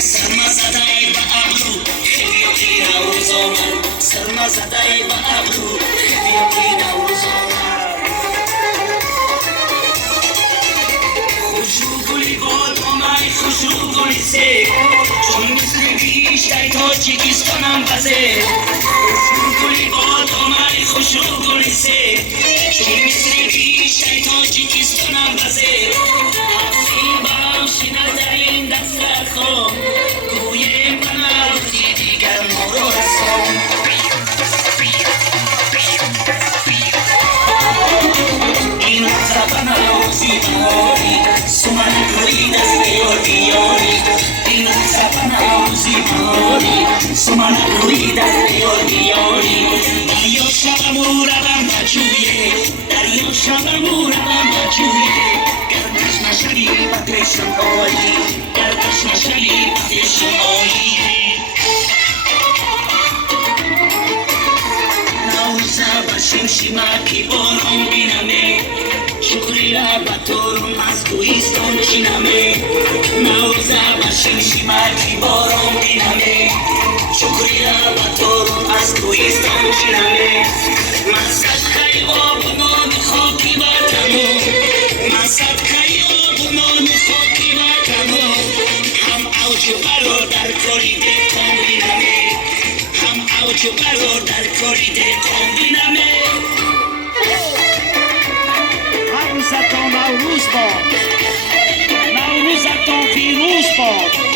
سرمزده‌ای به ابرو خیلی نوروز آمد سرمزده‌ای به ابرو خیلی نوروز آمد خوشو گلی باد آمد خوشو گلی سه چون میسرگی شیطا چکیستانم بزه خوشو گلی باد آمد خوشو گلی سه چون میسرگی شیطا چکیستانم بزه حفظی برام شنه در این دست خون گویم بنا روزی دیگر ما رو رسون این زبان روزی بهاری سمن گوی دست یاری این زبان روزی بهاری سمن گوی دست یاری دریا شب مورم بچویه دریا شب مورم بچویه گردش نشدی بکشم آیی گردش نشدی بکشم آیی نوزا باشیم شیمکی بارون بینمه شکری را بطورم از کوهستان چینمه نوزا باشیم شیمکی بارون بینمه شکری را بطورم از کوهستان چینمه من صدقه آب نان خاکی بکنم من صدقه آب نان خاکی بکنم هم اوج برادر کاری دکان بینمه هم اوج برادر کاری دکان بینمه عروستان نوروز باد نوروزتان پیروز باد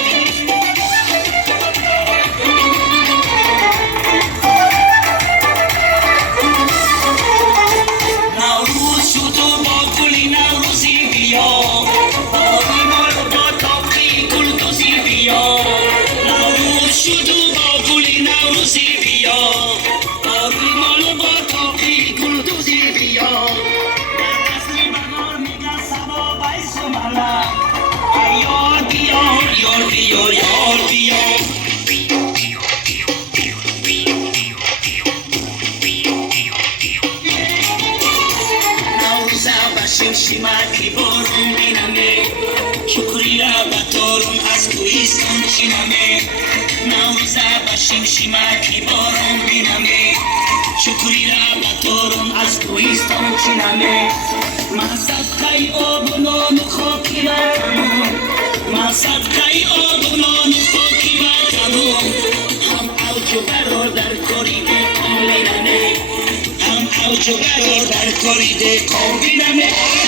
نوروز شد و با گلی نوروزی بیا باری مال با تاقی گل دوزی بیا نوروز شد و با گلی نوروزی بیا باری مال با تاقی گل دوزی بیا در قصر بهار میگه سبا بایس و ملا یار بیار یار بیار یار بیار شیمکی بارون بینمه شکری را بطورم از کوهستان چینمه نوزا باشیم شیمکی بارون بینمه شکری را بطورم از کوهستان چینمه من صدقه آب نان خاکی بکنم من صدقه آب نان خاکی بکنم هم اوج برادر کاری دکان بینمه هم اوج برادر کاری دکان بینمه